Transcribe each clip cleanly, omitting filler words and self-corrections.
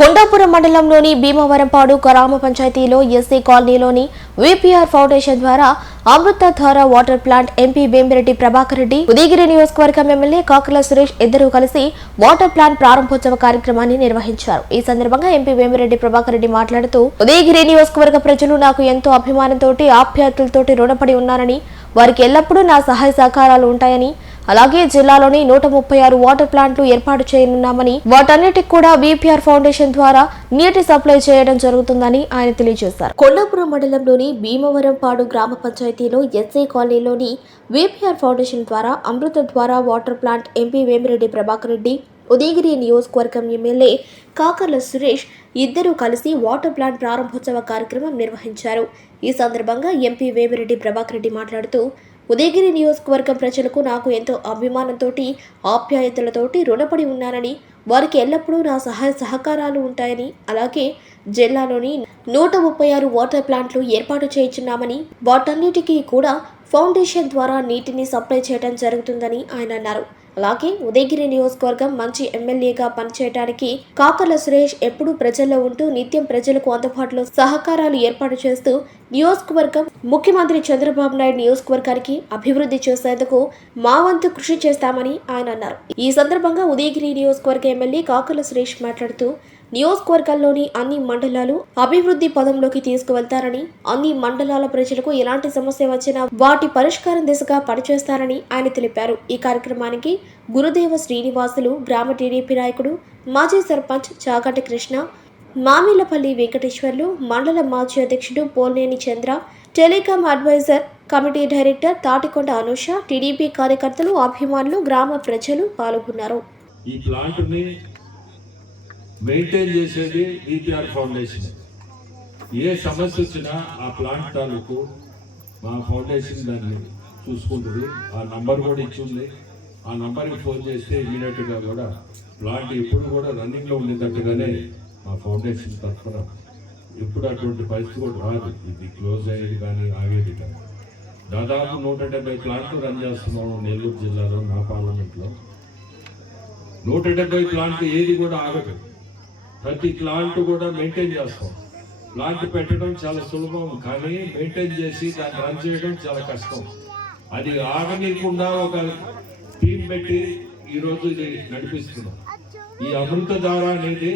కొండాపురం మండలంలోని భీమవరంపాడు గ్రామ పంచాయతీలో ఎస్సీ కాలనీలోని విపిఆర్ ఫౌండేషన్ ద్వారా Amruthadhara water plant MP Vemireddy Prabhakar Reddy, Udayagiri నియోజకవర్గం ఎమ్మెల్యే కాకర్ల సురేష్ ఇద్దరూ కలిసి వాటర్ ప్లాంట్ ప్రారంభోత్సవ కార్యక్రమాన్ని నిర్వహించారు. ఈ సందర్భంగా ఎంపీ వేమిరెడ్డి ప్రభాకర్ రెడ్డి మాట్లాడుతూ, ఉదయగిరి నియోజకవర్గ ప్రజలు నాకు ఎంతో అభిమానంతోటి ఆప్యాయతలతోటి రుణపడి ఉన్నారని, వారికి ఎల్లప్పుడూ నా సహాయ సహకారాలు ఉంటాయని, అలాగే జిల్లాలోని 136 వాటర్ ప్లాంట్లు ఏర్పాటు చేయనున్నామని, వాటన్నిటికి కూడా విపిఆర్ ఫౌండేషన్ ద్వారా నీటి సప్లై చేయడం జరుగుతుందని ఆయన తెలియజేశారు. కొండాపురం మండలంలోని భీమవరంపాడు గ్రామ పంచాయతీలో ఎస్సీ కాలనీలోని విపిఆర్ ఫౌండేషన్ ద్వారా Amruthadhara water plant MP Vemireddy Prabhakar Reddy, Udayagiri నియోజకవర్గం ఎమ్మెల్యే కాకర్ల సురేష్ ఇద్దరూ కలిసి వాటర్ ప్లాంట్ ప్రారంభోత్సవ కార్యక్రమం నిర్వహించారు. ఈ సందర్భంగా ఎంపీ వేమిరెడ్డి ప్రభాకర్ రెడ్డి మాట్లాడుతూ, ఉదయగిరి నియోజకవర్గం ప్రజలకు నాకు ఎంతో అభిమానంతోటి ఆప్యాయతలతోటి రుణపడి ఉన్నానని, వారికి ఎల్లప్పుడూ నా సహాయ సహకారాలు ఉంటాయని, అలాగే జిల్లాలోని 136 వాటర్ ప్లాంట్లు ఏర్పాటు చేయించున్నామని, వాటన్నిటికీ కూడా ఫౌండేషన్ ద్వారా నీటిని సప్లై చేయడం జరుగుతుందని ఆయన అన్నారు. అలాగే ఉదయగిరి నియోజకవర్గం మంచి ఎమ్మెల్యేగా పనిచేయడానికి కాకర్ల సురేష్ ఎప్పుడూ ప్రజల్లో ఉంటూ నిత్యం ప్రజలకు అందుబాటులో సహకారాలు ఏర్పాటు చేస్తూ నియోజకవర్గం ముఖ్యమంత్రి చంద్రబాబు నాయుడు నియోజకవర్గానికి అభివృద్ధి చేసేందుకు మా వంతు కృషి చేస్తామని ఆయన అన్నారు. ఈ సందర్భంగా ఉదయగిరి నియోజకవర్గ ఎమ్మెల్యే కాకర్ల సురేష్ మాట్లాడుతూ, నియోజకవర్గాల్లోని అన్ని మండలాలు అభివృద్ధి పదంలోకి తీసుకువెళ్తారని, అన్ని మండలాల ప్రజలకు ఎలాంటి సమస్య వచ్చినా వాటి పరిష్కారం దిశగా పనిచేస్తారని ఆయన తెలిపారు. ఈ కార్యక్రమానికి గురుదేవ శ్రీనివాసులు, గ్రామ టీడీపీ నాయకుడు, మాజీ సర్పంచ్ చాగంటి కృష్ణ, మామిళ్లపల్లి వెంకటేశ్వర్లు, మండల మాజీ అధ్యక్షుడు Polneni Chandra, telecom advisor committee director Tatikonda Anusha, TDP కార్యకర్తలు, అభిమానులు, గ్రామ ప్రజలు పాల్గొన్నారు. ఈ ప్లాంట్ ని మెయింటైన్ చేసేది విపిఆర్ ఫౌండేషన్. ఏ సమస్య వచ్చినా ఆ ప్లాంట్ తాలూకు మా ఫౌండేషన్ దాన్ని చూసుకుంటుంది. ఆ నంబర్ కూడా ఇచ్చింది. ఆ నంబర్కి ఫోన్ చేస్తే ఇమీడియట్గా కూడా ప్లాంట్ ఎప్పుడు కూడా రన్నింగ్లో ఉండేటట్టుగానే మా ఫౌండేషన్ తరఫున ఎప్పుడు అటువంటి పరిస్థితి కూడా రాదు. ఇది క్లోజ్ అయ్యేది కానీ ఆగేది కానీ. దాదాపు 170 ప్లాంట్లు రన్ చేస్తున్నాము నెల్లూరు జిల్లాలో. నా పార్లమెంట్లో 170 ప్లాంట్లు ఏది కూడా ఆగదు. ప్రతి ప్లాంట్ కూడా మెయింటైన్ చేస్తాం. ప్లాంట్ పెట్టడం చాలా సులభం, కానీ మెయింటైన్ చేసి దాన్ని రన్ చేయడం చాలా కష్టం. అది ఆగనీయకుండా ఒక టీం పెట్టి ఈరోజు ఇది నడిపిస్తున్నాం. ఈ అమృతధార అనేది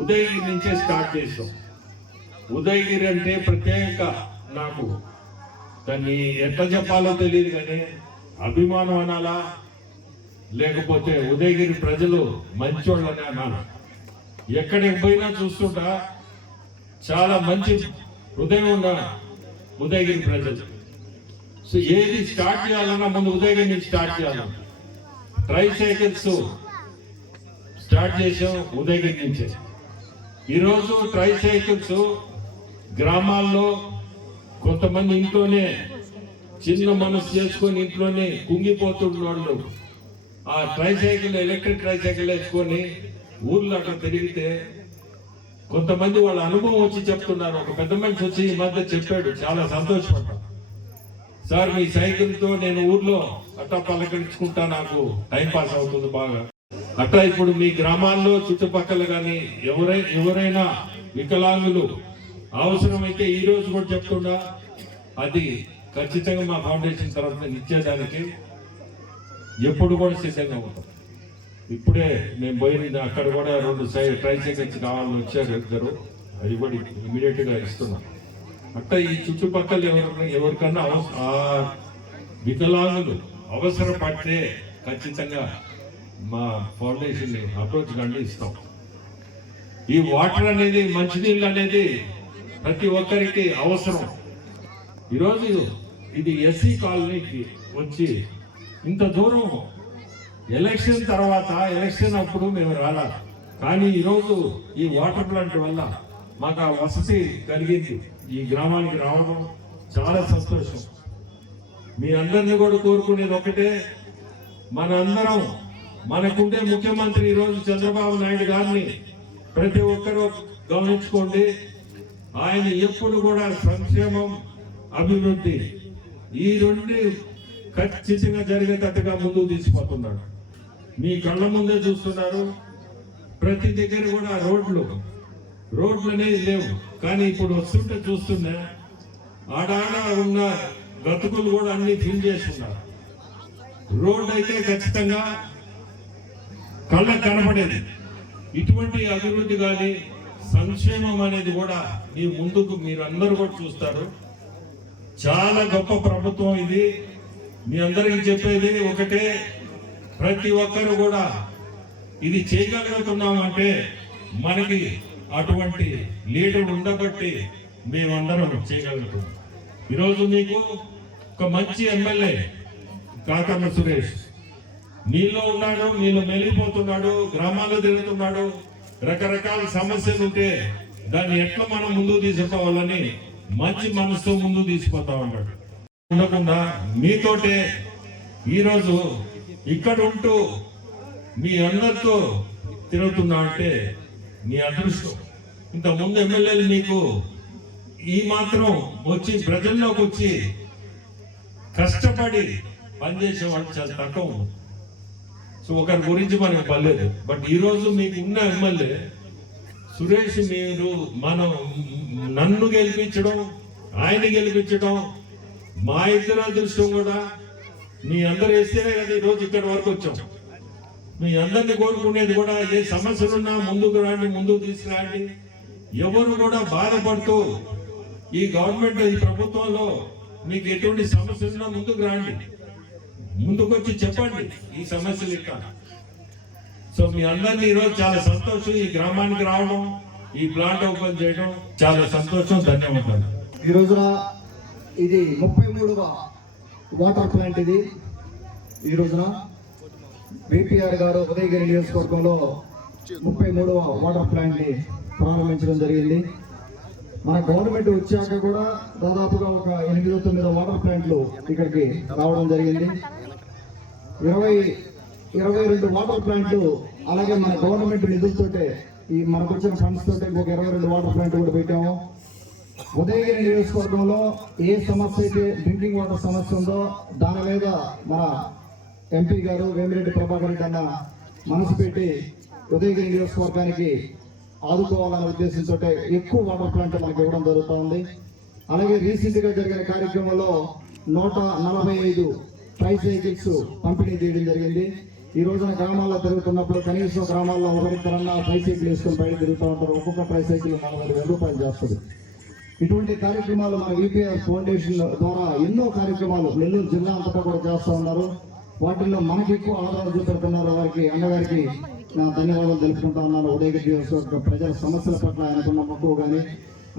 ఉదయగిరి నుంచే స్టార్ట్ చేస్తాం. ఉదయగిరి అంటే ప్రత్యేక, నాకు దాన్ని ఎట్లా చెప్పాలో తెలియదు కానీ అభిమానం అనాలా, లేకపోతే ఉదయగిరి ప్రజలు మంచోళ్ళని అనాలా. ఎక్కడికి పోయినా చూస్తుంటా చాలా మంచి హృదయం ఉన్న ఉదయగిరి ప్రజలు. సో ఏది స్టార్ట్ చేయాలన్నా ముందు ఉదయగిరి నుంచి స్టార్ట్ చేయాలి. ట్రై సైకిల్స్ స్టార్ట్ చేసాం ఉదయగిరి నుంచే. ఈరోజు ట్రై సైకిల్స్ గ్రామాల్లో కొంతమంది ఇంట్లోనే చిన్న మనసు చేసుకొని ఇంట్లోనే కుంగిపోతున్న వాళ్ళు ఆ try cycle, electric try cycle వేసుకొని ఊర్లో అక్కడ తిరిగితే కొంతమంది వాళ్ళ అనుభవం వచ్చి చెప్తున్నారు. ఒక పెద్ద మనిషి వచ్చి ఈ మధ్య చెప్పాడు, చాలా సంతోషపడ్డా. సార్, మీ సైకిల్తో నేను ఊర్లో అట్టా పలకరించుకుంటా, నాకు టైం పాస్ అవుతుంది బాగా. అట్టా ఇప్పుడు మీ గ్రామాల్లో చుట్టుపక్కల కానీ ఎవరైనా వికలాంగులు అవసరమైతే ఈ రోజు కూడా చెప్తున్నా, అది ఖచ్చితంగా మా ఫౌండేషన్ తరఫున ఇచ్చేదానికి ఎప్పుడు కూడా సిద్ధంగా ఉంటాం. ఇప్పుడే మేము పోయింది, అక్కడ కూడా 2 ట్రై సైకిల్స్ కావాలని వచ్చారు ఇద్దరు. అది కూడా ఇమీడియట్గా ఇస్తున్నాం. అట్లా ఈ చుట్టుపక్కల ఎవరికన్నా ఆ వికలాంగులు అవసరపడితే ఖచ్చితంగా మా ఫౌండేషన్ అప్రోచ్ కండి ఇస్తాం. ఈ వాటర్ అనేది, మంచినీళ్ళు అనేది ప్రతి ఒక్కరికి అవసరం. ఈరోజు ఇది ఎస్సీ కాలనీకి వచ్చి ఇంత దూరం ఎలక్షన్ తర్వాత, ఎలక్షన్ అప్పుడు మేము రాలా, కానీ ఈరోజు ఈ వాటర్ ప్లాంట్ వల్ల మాకు ఆ వసతి కలిగింది. ఈ గ్రామానికి రావడం చాలా సంతోషం. మీ అందరినీ కూడా కోరుకునేది ఒకటే, మనందరం మనకుండే ముఖ్యమంత్రి ఈరోజు చంద్రబాబు నాయుడు గారిని ప్రతి ఒక్కరూ గమనించుకోండి. ఆయన ఎప్పుడు కూడా సంక్షేమం, అభివృద్ధి ఈ రెండు ఖచ్చితంగా జరిగేటట్టుగా ముందుకు తీసుకుపోతున్నాడు. మీ కళ్ళ ముందే చూస్తున్నారు. ప్రతి దగ్గర కూడా రోడ్లు అనేది లేవు. కానీ ఇప్పుడు వస్తుంటే చూస్తున్నా ఆడాడ ఉన్న గతుకులు కూడా అన్ని ఫిల్ చేస్తున్నారు. రోడ్ అయితే ఖచ్చితంగా కళ్ళకు కనపడేది. ఇటువంటి అభివృద్ధి కానీ సంక్షేమం అనేది కూడా మీ ముందుకు మీరందరూ కూడా చూస్తారు. చాలా గొప్ప ప్రభుత్వం ఇది. మీ అందరికీ చెప్పేది ఒకటే, ప్రతి ఒక్కరు కూడా ఇది చేయగలుగుతున్నాం అంటే మనకి అటువంటి లీడర్ ఉండబట్టి మేమందరం చేయగలుగుతున్నాం. ఈరోజు మీకు ఒక మంచి ఎమ్మెల్యే కాకర్ల సురేష్ మీలో ఉన్నాడు, మీలో మెలిగిపోతున్నాడు, గ్రామాల్లో తిరుగుతున్నాడు. రకరకాల సమస్యలు ఉంటే దాన్ని ఎట్లా మనం ముందుకు తీసుకుపోవాలని మంచి మనసుతో ముందుకు తీసుకుపోతా ఉన్నాడు. ఉండకుండా మీతోటే ఈరోజు ఇక్కడ ఉంటూ మీ అందరితో తిరుగుతున్నా అంటే మీ అదృష్టం. ఇంతకుముందు ఎమ్మెల్యేలు మీకు ఈ మాత్రం వచ్చి ప్రజల్లోకి వచ్చి కష్టపడి పనిచేసే వాళ్ళు చాలా తక్కువ. సో ఒకరి గురించి మనకు పర్లేదు. బట్ ఈరోజు మీకు ఉన్న ఎమ్మెల్యే సురేష్, మీరు నన్ను గెలిపించడం, ఆయన గెలిపించడం, మా ఇద్దరు అదృష్టం కూడా. మీ అందరు వేస్తేనే కదా ఈరోజు ఇక్కడి వరకు వచ్చాం. మీ అందరిని కోరుకునేది కూడా ఏ సమస్యలున్నా ముందుకు రండి, ముందుకు తీసుకురండి. ఎవరు కూడా బాధపడుతూ ఈ గవర్నమెంట్, ఈ ప్రభుత్వంలో మీకు ఎటువంటి సమస్యలున్నా ముందుకు రండి, ముందుకొచ్చి చెప్పండి ఈ సమస్యలు ఇక్కడ. సో మీ అందరినీ ఈరోజు చాలా సంతోషం. ఈ గ్రామానికి రావడం, ఈ ప్లాంట్ ఓపెన్ చేయడం చాలా సంతోషం. ధన్యవాదాలు. ఈ రోజున ఇది 33వ వాటర్ ప్లాంట్. ఇది ఈ రోజున విపిఆర్ గారు ఉదయగిరి నియోజకవర్గంలో 33వ వాటర్ ప్లాంట్ ని ప్రారంభించడం జరిగింది. మన గవర్నమెంట్ వచ్చాక కూడా దాదాపుగా ఒక 8-9 వాటర్ ప్లాంట్లు ఇక్కడికి రావడం జరిగింది. 22 వాటర్ ప్లాంట్లు, అలాగే మన గవర్నమెంట్ నిధులతోటే, ఈ మనకు వచ్చిన ఫండ్స్ తోటి ఇంకొక 22 వాటర్ ప్లాంట్లు కూడా పెట్టాము. ఉదయగిరి నియోజకవర్గంలో ఏ సమస్య అయితే డ్రింకింగ్ వాటర్ సమస్య ఉందో దాని మీద మన ఎంపీ గారు వేమిరెడ్డి ప్రభాకర్ రెడ్డి అన్న మనసు పెట్టి ఉదయగిరి నియోజకవర్గానికి ఆదుకోవాలనే ఉద్దేశంతో ఎక్కువ వాటర్ ప్లాంట్ మనకి ఇవ్వడం జరుగుతూ ఉంది. అలాగే రీసెంట్ గా జరిగిన కార్యక్రమంలో 145 ట్రైసైకిల్స్ పంపిణీ చేయడం జరిగింది. ఈ రోజున గ్రామాల్లో తిరుగుతున్నప్పుడు కనీసం గ్రామాల్లో ఒకరిద్దరన్నా ట్రైసైకిల్ వేసుకొని బయట తిరుగుతూ ఉంటారు. ఒక్కొక్క ట్రైసైకిల్ 40,000 రూపాయలు చేస్తుంది. ఇటువంటి కార్యక్రమాలు మన విపిఆర్ ఫౌండేషన్ ద్వారా ఎన్నో కార్యక్రమాలు నెల్లూరు జిల్లా అంతటా కూడా చేస్తూ ఉన్నారు. వాటిల్లో మనకి ఎక్కువ ఆదరణ చూపెడుతున్నారు. వారికి అన్నగారికి నా ధన్యవాదాలు తెలుపుకుంటా ఉన్నాను. ఉదయగిరి నియోజకవర్గ ప్రజల సమస్యల పట్ల ఆయనకున్న మక్కువ కానీ,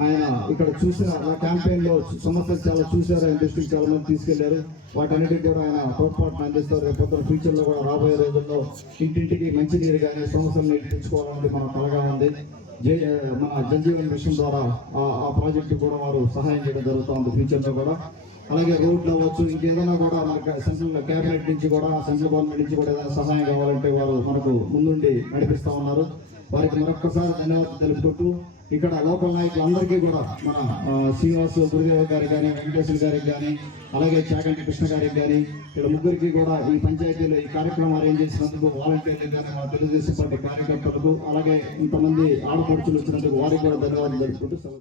ఆయన ఇక్కడ చూసిన క్యాంపెయిన్ లో సమస్యలు చాలా చూశారు. ఆయన దృష్టికి చాలా మంది తీసుకెళ్లారు. వాటన్నిటికీ కూడా ఆయన తోడ్పాటును అందిస్తారు. రేపు ఫ్యూచర్ లో కూడా రాబోయే రోజుల్లో ఇంటింటికి మంచినీరు కానీ సమస్యలు నీరు తెచ్చుకోవాలనేది మన కలగా ఉంది. మన జలజీవన్ మిషన్ ద్వారా ఆ ప్రాజెక్టు కూడా వారు సహాయం చేయడం జరుగుతుంది ఫ్యూచర్ లో కూడా. అలాగే రోడ్లు అవ్వచ్చు, ఇంకేదైనా కూడా మనకు సెంట్రల్ క్యాబినెట్ నుంచి కూడా, సెంట్రల్ గవర్నమెంట్ నుంచి కూడా ఏదైనా సహాయం కావాలంటే వారు మనకు ముందుండి నడిపిస్తా ఉన్నారు. వారికి మరొకసారి ధన్యవాదాలు తెలుపుకుంటూ, ఇక్కడ లోకల్ నాయకులందరికీ కూడా మన శ్రీనివాస్ గురుదేవ గారికి కానీ, వెంకటేశ్వర గారికి కానీ, అలాగే చాగంటి కృష్ణ గారికి కానీ, ఇక్కడ ముగ్గురికి కూడా ఈ పంచాయతీలో ఈ కార్యక్రమం అరేంజ్ చేసినందుకు వాలంటీర్లకు కానీ, మన తెలుగుదేశం పార్టీ కార్యకర్తలకు, అలాగే ఇంతమంది ఆడపడుచులు వచ్చినందుకు వారికి కూడా ధన్యవాదాలు తెలుపుకుంటూ